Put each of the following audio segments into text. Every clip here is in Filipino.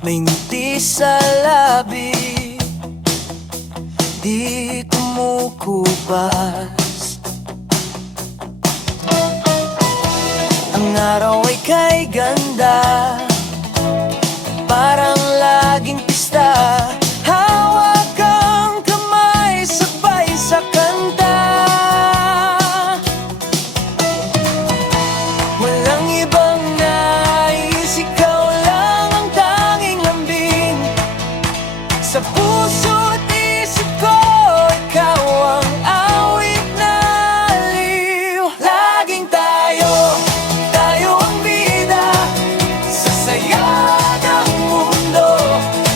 may ngiti sa labi, di kumukupas. Ang araw ay kay ganda, parang laging pista. Hawak ang kamay, sabay sa kanta. Walang ibang nais, ikaw lang ang tanging lambing. Sa puso't isip ko, ikaw ang awit na aliw. Laging tayo ang bida sa saya ng mundo.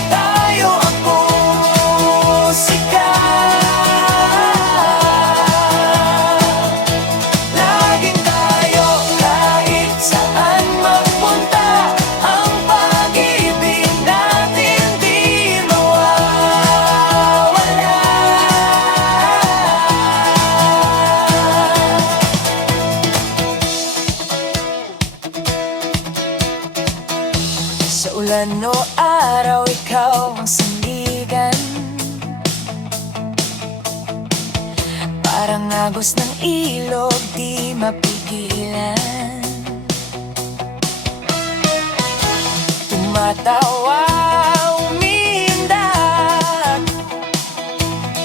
Tayo ang musika. Laging tayo kahit saan magpunta. Ang pag-ibig natin di mawawala. Sa ulan o araw, ikaw ang sandigan. Parang agos ng ilog, di mapigilan. Tumatawa, umiindak.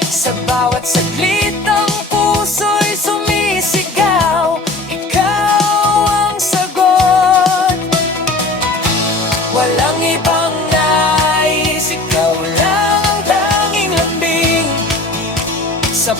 Sa bawat saglit ang puso'y sumisigaw. Ikaw ang sagot, walang ibang nais, ikaw lang ang tanging lambing. Sa